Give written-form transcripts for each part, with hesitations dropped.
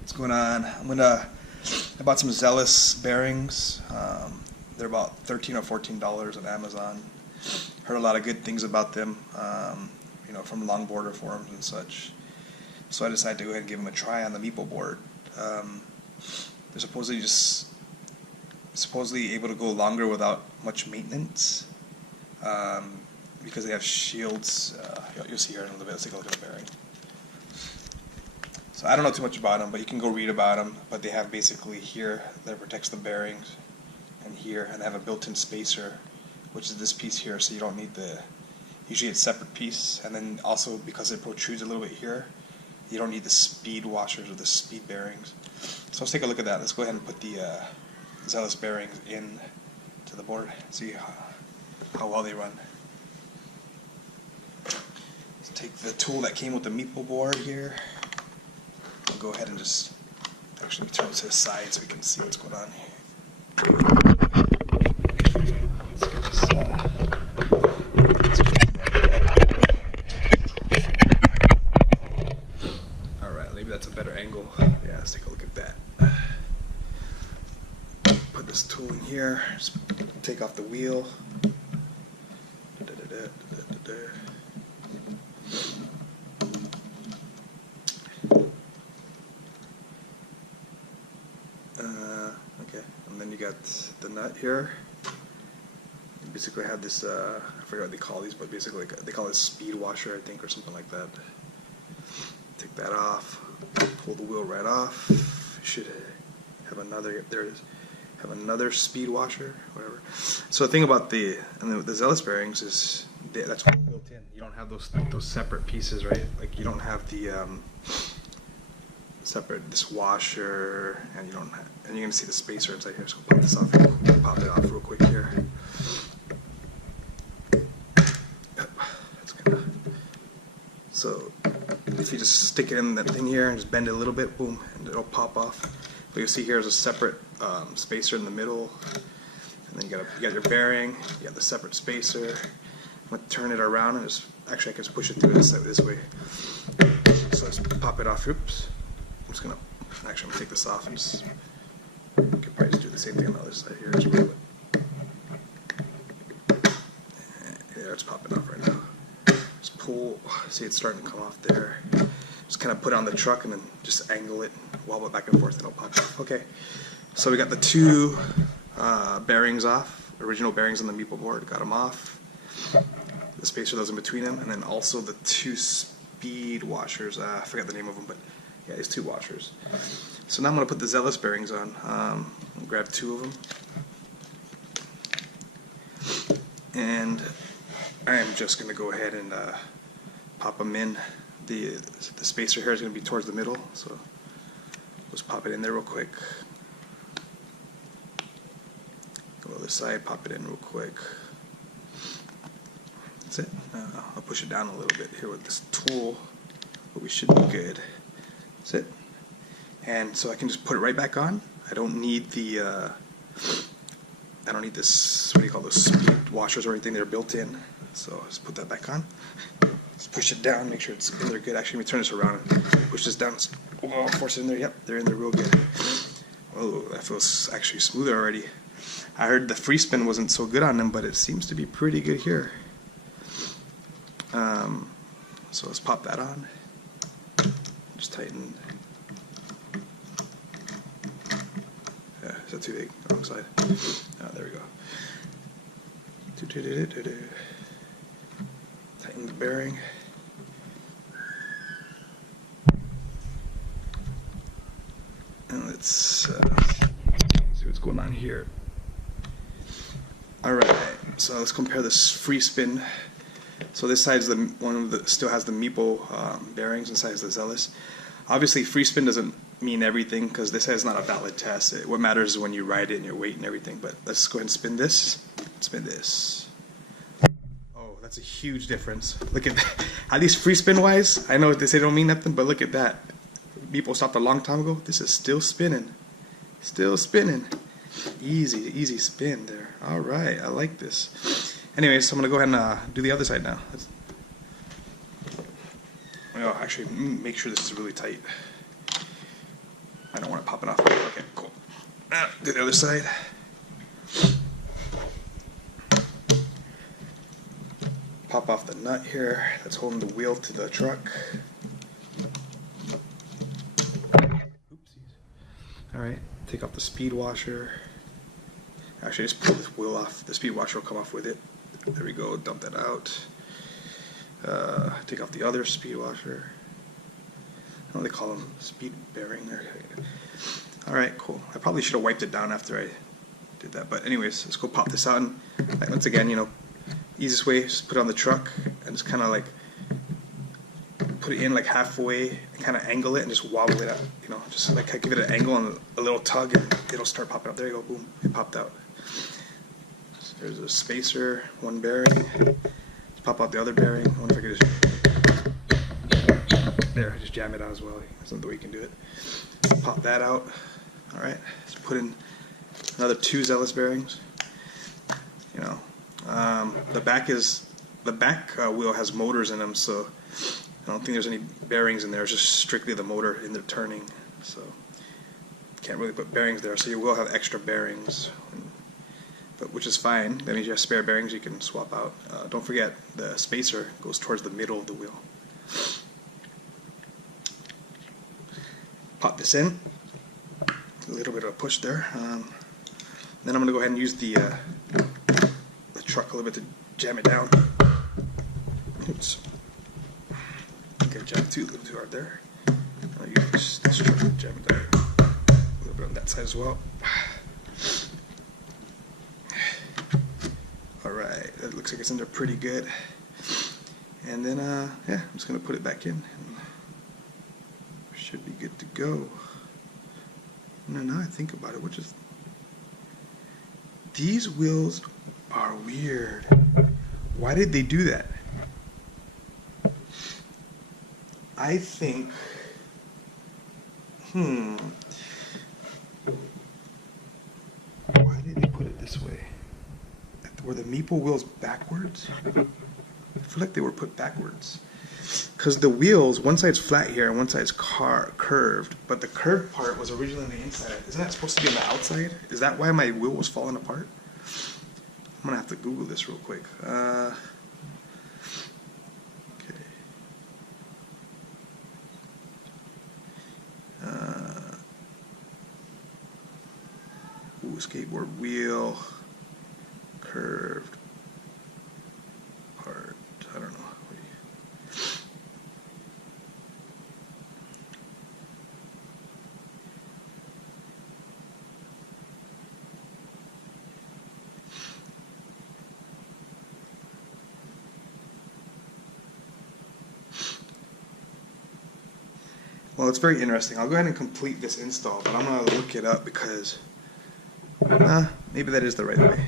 What's going on? I bought some Zealous bearings. They're about $13 or $14 on Amazon. Heard a lot of good things about them, from longboarder forums and such. So I decided to go ahead and give them a try on the Meepo board. They're supposedly able to go longer without much maintenance, because they have shields. You'll see here in a little bit. Let's take a look at the bearing. So I don't know too much about them, but you can go read about them. But they have basically here that protects the bearings, and here, and they have a built-in spacer, which is this piece here. So you don't need usually it's a separate piece, and then also because it protrudes a little bit here, you don't need the speed washers or the speed bearings. So let's take a look at that. Let's go ahead and put the Zealous bearings in to the board. See how well they run. Let's take the tool that came with the Meepo board here. I'll go ahead and just actually turn it to the side so we can see what's going on here. Let's get this, Alright, maybe that's a better angle. Yeah, let's take a look at that. Put this tool in here, just take off the wheel. Okay, and then you got the nut here. You basically have this, I forget what they call these, but basically they call it a speed washer, I think, or something like that. Take that off, pull the wheel right off. You should have another, there it is, have another speed washer, whatever. So the thing about the Zealous bearings is that's built in. You don't have those separate pieces, right? Like you don't have the separate this washer, and you're gonna see the spacer inside here. So pop this off, pop it off real quick here. That's gonna. So if you just stick it in that thing here and just bend it a little bit, boom, and it'll pop off. But you'll see here is a separate spacer in the middle, and then you got your bearing, you got the separate spacer. I'm gonna turn it around and actually I can just push it through this way. So let's pop it off. Oops. I'm just gonna take this off and just. You could probably just do the same thing on the other side here. Just pull it. Yeah, it's popping off right now. Just pull. See, it's starting to come off there. Just kind of put it on the truck and then just angle it, wobble it back and forth, and it'll pop off. Okay. So we got the two bearings off. Original bearings on the Meepo board. Got them off. The spacer that was in between them, and then also the two speed washers. I forgot the name of them, but. Yeah, these two washers. So now I'm going to put the Zealous bearings on. I'll grab two of them. And I am just going to go ahead and pop them in. The spacer here is going to be towards the middle, so let's pop it in there real quick. Go to the other side, pop it in real quick. That's it. I'll push it down a little bit here with this tool, but we should be good. That's it. And so I can just put it right back on. I don't need this, what do you call those, speed washers or anything. They're built in. So just put that back on. Just push it down, make sure it's in there good. Actually, let me turn this around and push this down. Oh, force it in there. Yep, they're in there real good. Oh, that feels actually smoother already. I heard the free spin wasn't so good on them, but it seems to be pretty good here. So let's pop that on. Just tighten. Yeah, is that too big? Wrong side. Oh, there we go. Tighten the bearing. And let's see what's going on here. Alright, so let's compare this free spin. So this side is still has the Meepo bearings, and side is the Zealous. Obviously, free spin doesn't mean everything because this is not a valid test. What matters is when you ride it and your weight and everything. But let's go ahead and spin this. Spin this. Oh, that's a huge difference. Look at that. At least free spin wise, I know they say don't mean nothing, but look at that. Meepo stopped a long time ago. This is still spinning. Still spinning. Easy spin there. All right, I like this. Anyways, so I'm going to go ahead and do the other side now. Oh, actually, make sure this is really tight. I don't want it popping off. Okay, cool. Do the other side. Pop off the nut here that's holding the wheel to the truck. Oopsies. Alright, take off the speed washer. Actually, just pull this wheel off. The speed washer will come off with it. There we go, dump that out. Take off the other speed washer. I don't know, they call them speed bearing there. Alright, cool. I probably should have wiped it down after I did that. But anyways, let's go pop this out. And like, once again, you know, easiest way is put it on the truck and just kind of like put it in like halfway and kind of angle it and just wobble it out. You know, just like give it an angle and a little tug and it'll start popping out. There you go, boom, it popped out. So there's a spacer, one bearing. Let's pop out the other bearing. I wonder if I could just, there, just jam it out as well. That's another way you can do it. Pop that out. Alright, let's put in another 2 Zealous bearings. You know, the back wheel has motors in them, so I don't think there's any bearings in there. It's just strictly the motor in the turning, so can't really put bearings there. So you will have extra bearings, but which is fine. That means you have spare bearings you can swap out. Don't forget the spacer goes towards the middle of the wheel. Pop this in. A little bit of a push there. Then I'm going to go ahead and use the truck a little bit to jam it down. Oops. I think I jammed a little too hard there. I'll use this truck to jam it down. A little bit on that side as well. Alright, that looks like it's in there pretty good. And then, yeah, I'm just going to put it back in. And should be good to go. Now I think about it, these wheels are weird. Why did they do that? I think, why did they put it this way? Were the Meepo wheels backwards? I feel like they were put backwards. Because the wheels, one side's flat here and one side's curved, but the curved part was originally on the inside. Isn't that supposed to be on the outside? Is that why my wheel was falling apart? I'm going to have to Google this real quick. Okay. Skateboard wheel, curved part. I don't know. Well, it's very interesting. I'll go ahead and complete this install, but I'm going to look it up because maybe that is the right way.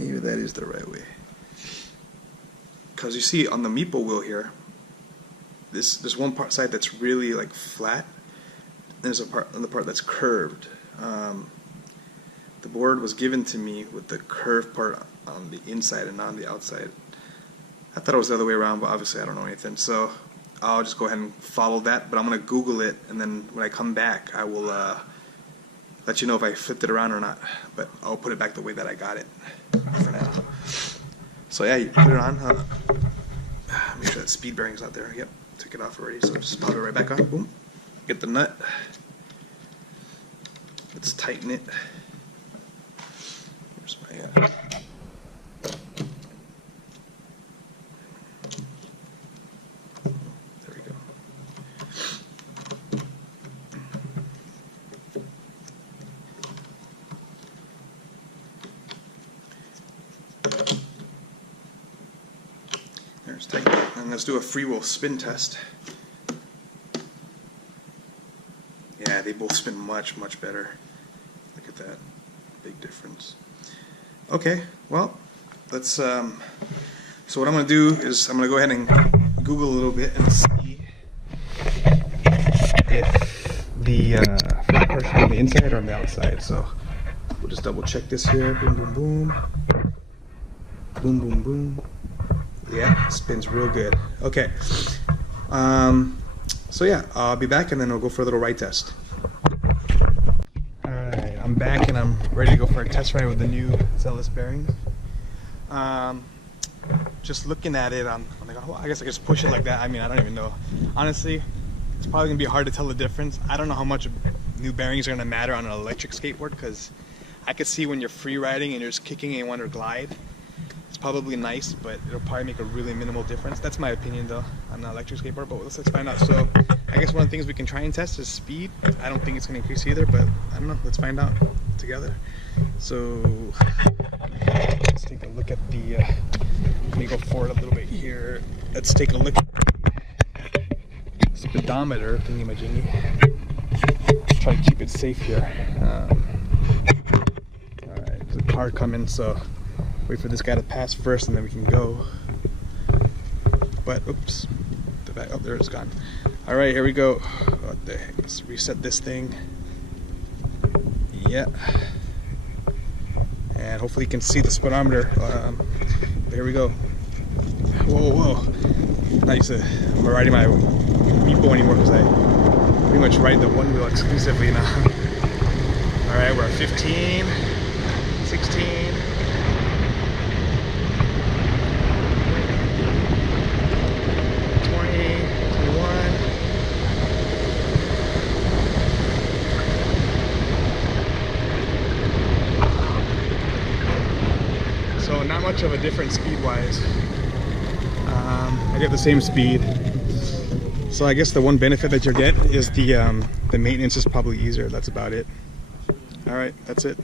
Maybe that is the right way. Because you see on the Meepo wheel here, there's one side that's really like flat. There's a part on the part that's curved. The board was given to me with the curved part on the inside and not on the outside. I thought it was the other way around, but obviously I don't know anything. So I'll just go ahead and follow that, but I'm going to Google it, and then when I come back, I will let you know if I flipped it around or not. But I'll put it back the way that I got it for now. So yeah, you put it on. Make sure that speed bearing's out there. Yep, took it off already, so just pop it right back on. Boom. Get the nut. Let's tighten it. Where's my... There's tight. And let's do a free wheel spin test. Yeah, they both spin much, much better. Look at that. Big difference. Okay, well, let's, so what I'm going to do is I'm going to go ahead and Google a little bit and see if the flat part should be on the inside or on the outside. So we'll just double check this here. Boom, boom, boom. Boom, boom, boom. Yeah, spins real good. Okay. So So yeah, I'll be back and then we'll go for a little ride test. Alright, I'm back and I'm ready to go for a test ride with the new Zealous bearings. Just looking at it, I'm like, oh, I guess I can just push it like that. I mean, I don't even know. Honestly, it's probably going to be hard to tell the difference. I don't know how much new bearings are going to matter on an electric skateboard, because I could see when you're free riding and you're just kicking and you want to glide, it's probably nice, but it'll probably make a really minimal difference. That's my opinion though on an electric skateboard, but let's find out. So I guess one of the things we can try and test is speed. I don't think it's going to increase either, but I don't know. Let's find out together. So let's take a look at the, let me go forward a little bit here. Let's take a look at the speedometer thingy-majingy. Try to keep it safe here. Alright, there's a car coming, so wait for this guy to pass first and then we can go. But, oops, the back, oh, there it's gone. Alright, here we go. What the heck? Let's reset this thing. Yeah. And hopefully you can see the speedometer. Here we go. Whoa, whoa. Not used to riding my Meepo anymore because I pretty much ride the one wheel exclusively now. Alright, we're at 15, 16. So not much of a difference speed-wise. I get the same speed. So I guess the one benefit that you'll get is the maintenance is probably easier. That's about it. All right, that's it.